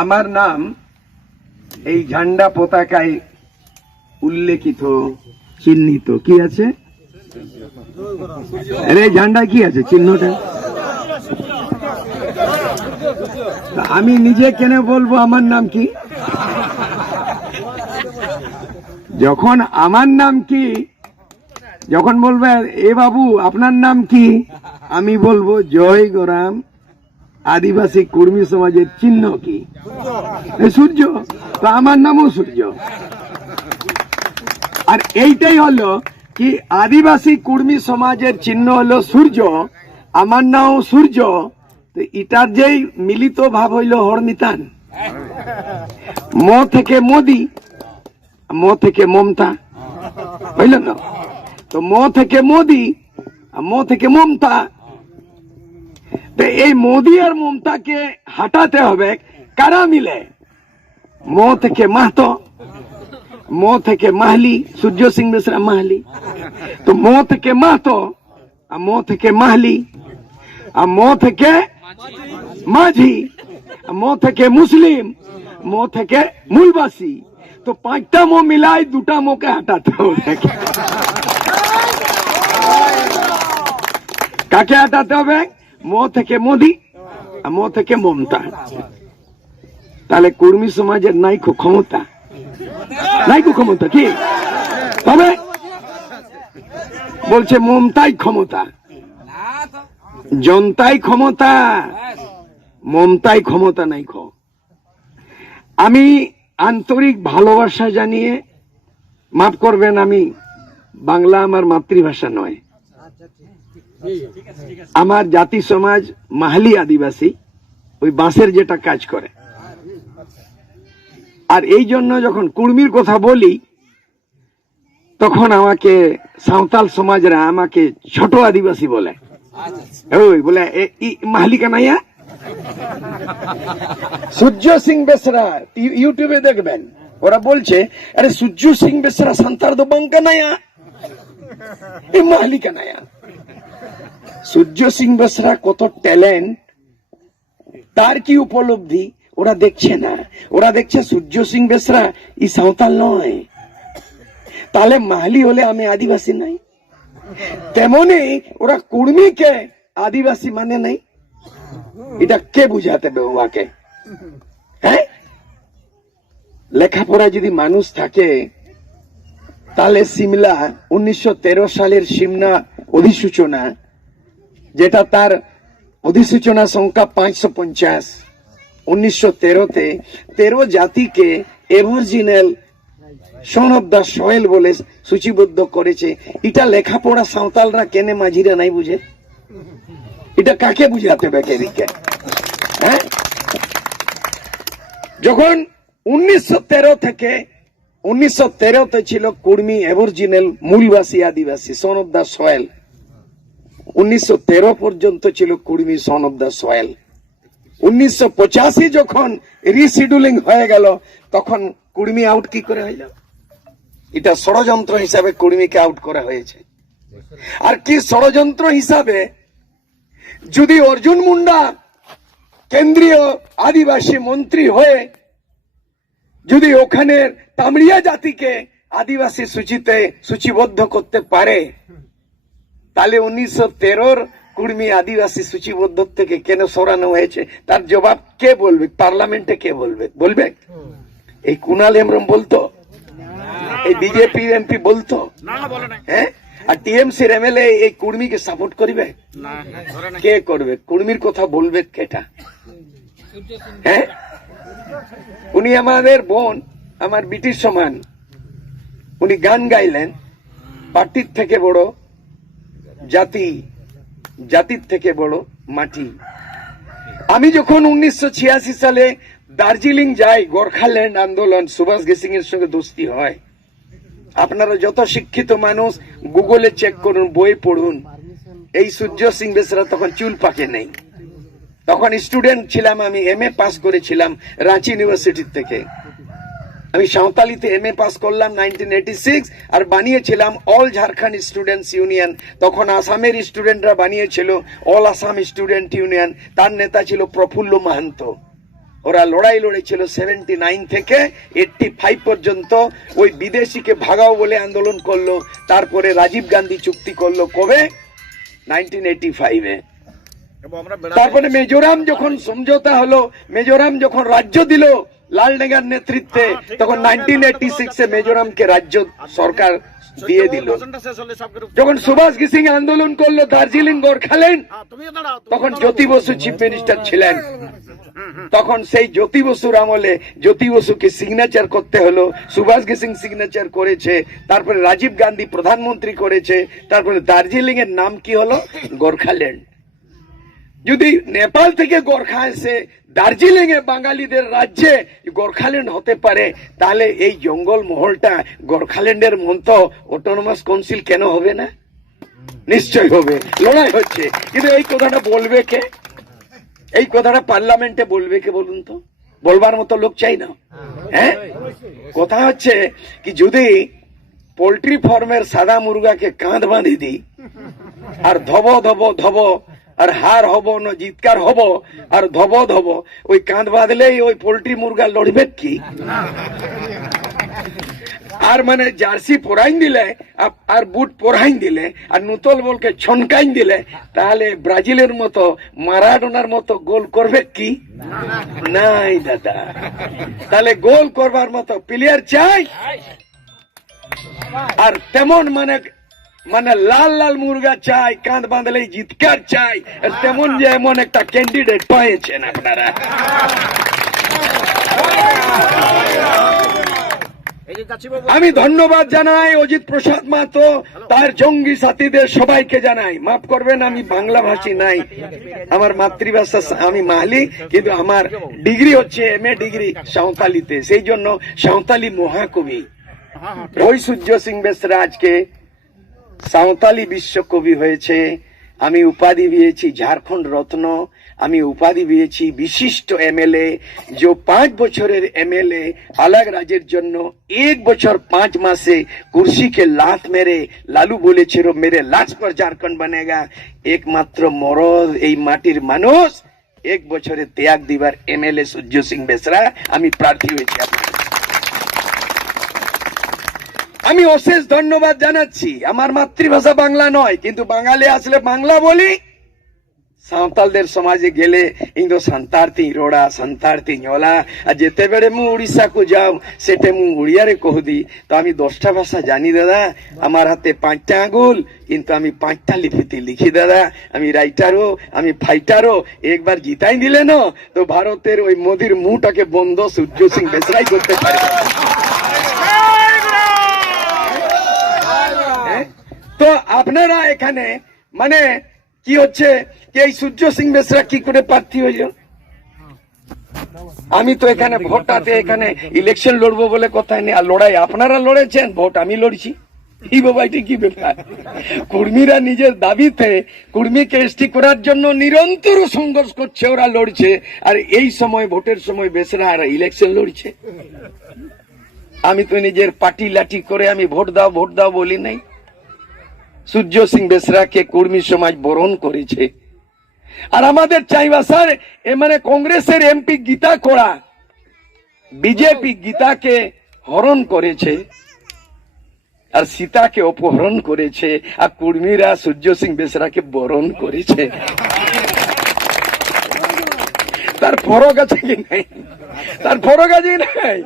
আমার নাম এই ঝান্ডা পতাকায় উল্লেখিত, চিহ্নিত। কি আছে আরে ঝান্ডা কি আছে চিহ্নটা? আমি নিজে কেন বলবো আমার নাম কি? যখন আমার নাম কি, যখন বলবে এ বাবু আপনার নাম কি, আমি বলবো জয় গোরাম, আদিবাসী কর্মী সমাজের চিহ্ন কি? সূর্য। তো আমার নামও সূর্য। আর এইটাই হলো কি আদিবাসী কর্মী সমাজের চিহ্ন হলো সূর্য, আমার নামও সূর্য। তো এটার যেই মিলিত ভাব হইল হরমিতান। ম থেকে মোদি, ম থেকে মমতা, হইল না? তো ম থেকে মোদি, ম থেকে মমতা। তো এই মোদি আর মমতাকে হাঁটাতে হবে কারা মিলে? ম থেকে মাহাতো, ম থেকে মাহলি, সূর্য সিং বেসরা মাহলি। তো ম থেকে মাহাতো, ম থেকে মাহলি, আর ম থেকে মাঝি, ম থেকে মুসলিম, ম থেকে মূলবাসী। তো পাঁচটা মো মিলাই দুটা মোকে হাঁটাতে হবে। কাকে হাঁটাতে হবে? ম থেকে মোদি, ম থেকে মমতা। তাহলে কর্মী সমাজের নাইকো ক্ষমতা, নাইকো ক্ষমতা কি? তবে বলছে মমতাই ক্ষমতা, জনতাই ক্ষমতা, মমতাই ক্ষমতা নাই। আমি আন্তরিক ভালোবাসা জানিয়ে, মাফ করবেন আমি বাংলা আমার মাতৃভাষা নয়, আমার জাতি সমাজ মাহালি আদিবাসী, ওই বাঁশের যেটা কাজ করে। আর এই জন্য যখন কুর্মীর কথা বলি তখন আমাকে সাঁওতাল সমাজরা আমাকে ছোট আদিবাসী বলে। ওই বলে মাহালি কানাইয়া। সূর্য সিং বেসরা ইউটিউবে দেখবেন, ওরা বলছে আরে সূর্য সিং বেসরা সান্তার দো বং কানাইয়া, এ মাহালি কানাইয়া। সূর্য সিং বেসরা কত ট্যালেন্ট, তার কি উপলব্ধি ওরা দেখছে না। ওরা দেখছে সূর্য সিং বেসরা ই সাঁওতাল নয়, তাহলে মাহালি হলে আমি আদিবাসী নাই। তেমনি ওরা কুর্মীকে আদিবাসী মানে নাই। এটা কে বুঝাতে বেউয়াকে? হ্যাঁ, লেখাপড়া যদি মানুষ থাকে তাহলে সিমলা 1913 সালের সিমলা অধিসূচনা, যেটা তার অধিসূচনা সংখ্যা 550, 1913-তে 13 জাতিকে এভারজিনাল সন অফ দা সয়েল বলে সূচিবদ্ধ করেছে। এটা লেখাপড়া সাঁওতালরা কেনে মাঝিরা নাই বুঝে? এটা কাকে বুঝাতে হবে কেদিকে? হ্যাঁ, যখন 1913 থেকে 1913-তে ছিল কুর্মী এভারজিনাল মূলবাসী আদিবাসী সন অফ দা সয়েল, 1913 পর্যন্ত ছিল Kurmi son of the soil. 1985 যখন রিশিডিউলিং হয়ে গেল তখন কুর্মী আউট কি করে হইল? এটা ষড়যন্ত্র হিসাবে কুর্মীকে আউট করা হয়েছে। আর কি ষড়যন্ত্র হিসাবে? যদি অর্জুন মুন্ডা কেন্দ্রীয় আদিবাসী মন্ত্রী হয়ে যদি ওখানে তামড়িয়া জাতিকে আদিবাসী সূচিতে সূচিবদ্ধ করতে পারে, তাহলে 1913 কুর্মী আদিবাসী সূচিবদ্ধ থেকে কেন সরানো হয়েছে তার জবাব কে বলবে? পার্লামেন্টে কে বলবে? বলবে এই কুণাল হেমব্রম বলতো, এই বিজেপির এমপি বলতো? হ্যাঁ, আর টিএমসির এমএলএ এই কুর্মীকে সাপোর্ট করবে? কে করবে? কুর্মীর কথা বলবে কেটা? হ্যাঁ, উনি আমাদের বোন, আমার বিটির সমান। উনি গান গাইলেন, পার্টির থেকে বড় জাতি, জাতির থেকে বড় মাটি। আমি যখন 1986 সালে দার্জিলিং যাই, গোর্খাল্যান্ড আন্দোলন, সুভাষ গেসিং এর সঙ্গে দোস্তি হয়। আপনারা যত শিক্ষিত মানুষ গুগলে চেক করুন, বই পড়ুন। এই সূর্য সিং বেসরা তখন চুল পাকে নেই, তখন স্টুডেন্ট ছিলাম আমি, এমএ পাস করেছিলাম রাঁচি ইউনিভার্সিটি থেকে। আমি সাঁওতালিতে এমএ পাস করলাম 1986 আর বানিয়েছিলাম অল ঝাড়খণ্ড স্টুডেন্টস ইউনিয়ন। তখন আসামের স্টুডেন্টরা বানিয়েছিল অল আসাম স্টুডেন্ট ইউনিয়ন। তার নেতা ছিল প্রফুল্ল মাহান্ত। ওরা লড়াই লড়েছিল 79 থেকে 85 পর্যন্ত। ওই বিদেশিকে ভাগাও বলে আন্দোলন করলো। তারপরে রাজীব গান্ধী চুক্তি করলো কবে? 1985-এ। তারপরে মিজোরাম যখন সমঝোতা হলো, মিজোরাম যখন রাজ্য দিল লালডেঙ্গার নেতৃত্বে, তখন 1986-এ মিজোরামকে রাজ্য সরকার দিয়ে দিল। যখন সুভাষ সিং আন্দোলন করলো দার্জিলিং গোর্খাল্যান্ড, তখন জ্যোতি বসু চিফ মিনিস্টার ছিলেন। তখন সেই জ্যোতি বসুর আমলে জ্যোতি বসুকে সিগনেচার করতে হলো, সুভাষ সিং সিগনেচার করেছে। তারপরে রাজীব গান্ধী প্রধানমন্ত্রী করেছে। তারপরে দার্জিলিং এর নাম কি হলো? গোর্খাল্যান্ড। যদি নেপাল থেকে গোর্খা এসে দার্জিলিং এ বাঙালিদের রাজ্যে গোর্খাল্যান্ড হতে পারে, তাহলে এই জঙ্গল মহলটা গোর্খাল্যান্ডের মতো অটোনমাস কাউন্সিল কেন হবে না? নিশ্চয় হবে। লড়াই হচ্ছে, কিন্তু এই কথাটা বলবে কে? এই কথাটা পার্লামেন্টে বলবে কে বলুন তো? বলবার মতো লোক চাই না। হ্যাঁ, কথা হচ্ছে কি, যদি পোল্ট্রি ফার্মের সাদা মুরগাকে কাঁধ বাঁধি দিই আর ধব ধব ধব আর হার হব না জিতকার হব আর ধব ধব, ওই কাঁধ বাঁধলেই ওই পোল্ট্রি মুরগা লড়বে কি? আর মানে জার্সি পরাইন দিলে আর বুট পরাইন দিলে আর নুতল বলকে ছনকাইন দিলে, তাহলে ব্রাজিলের মতো মারাডোনার মতো গোল করবে কি? নাই দাদা। তাহলে গোল করবার মতো প্লেয়ার চাই, আর তেমন মানে লাল লাল মুরগা চাই, কাঁধ বাঁধলে জিতকার চাই, তেমন যে এমন একটা ক্যান্ডিডেট পেয়েছেন আপনারা। আমি ধন্যবাদ জানাই অজিত প্রসাদ মাহাতো, তার জঙ্গি সাথীদের সবাইকে জানাই। মাফ করবেন, আমি বাংলা ভাষী নাই, আমার মাতৃভাষা আমি মাহলি, কিন্তু আমার ডিগ্রি হচ্ছে এমএ ডিগ্রি সাঁওতালিতে, সেই জন্য সাঁওতালি মহাকবি ওই সূর্য সিং বেসরা আজকে সাঁওতালি বিশ্বকবি হয়েছে। আমি উপাধি পেয়েছি ঝাড়খণ্ড রত্ন, আমি উপাধি পেয়েছি বিশিষ্ট এমএলএ। जो 5 বছরের এমএলএ अलग রাজ্যের জন্য 1 বছর 5 মাসে কুর্সি के लात मेरे लालू বলেছিল मेरे लाश पर झारखंड बनेगा। একমাত্র মরদ এই মাটির মানুষ 1 বছরে ত্যাগ দিবার এমএলএ সূর্য সিং বেসরা। আমি প্রার্থী হয়েছি। আমি অশেষ ধন্যবাদ জানাচ্ছি। আমার মাতৃভাষা বাংলা নয়, কিন্তু বাঙালি আসলে বাংলা বলি। সাঁওতালদের সমাজে গেলে ইং তো সান্তারতি রোড়া সান্তারতি ঞলা, আর যেতেবেলে মু উড়িষ্যাকু যাও সেটা মু উড়িয়ারে কহদি। তো আমি 10টা ভাষা জানি দাদা, আমার হাতে 5টা আঙুল, কিন্তু আমি 5টা লিপিতে লিখি দাদা। আমি রাইটারও, আমি ফাইটারও। একবার জিতাই দিলে না তো ভারতের ওই মোদির মুহটাকে বন্ধ সূর্য সিং বেসরাই করতে পারে। তো আপনারা এখানে মানে কি হচ্ছে যে এই সূর্য সিং বেসরা কি করে প্রার্থী হইল? আমি তো এখানে ভোটটাতে এখানে ইলেকশন লড়বো বলে কথা নেই। আর লড়াই আপনারা লড়েছেন, ভোট আমি লড়ছি। এই বাবাইটি কি ব্যাপার? কর্মীরা নিজের দাবিতে কর্মীকে এসটি করার জন্য নিরন্তর সংঘর্ষ করছে, ওরা লড়ছে। আর এই সময় ভোটের সময় বেসরা আর ইলেকশন লড়ছে। আমি তো নিজের পার্টি লাঠি করে আমি ভোট দাও বলি নাই। সূর্য সিং বেসরাকে কর্মী সমাজ বরণ করেছে। আর আমাদের চাইবা স্যার, মানে কংগ্রেসের এমপি গীতা কোড়া বিজেপি গীতাকে হরণ করেছে আর সীতাকে অপহরণ করেছে, আর কর্মীরা সূর্য সিং বেসরাকে বরণ করেছে। তার ফরক আছে কি নাই? তার ফরক আছে কি নাই?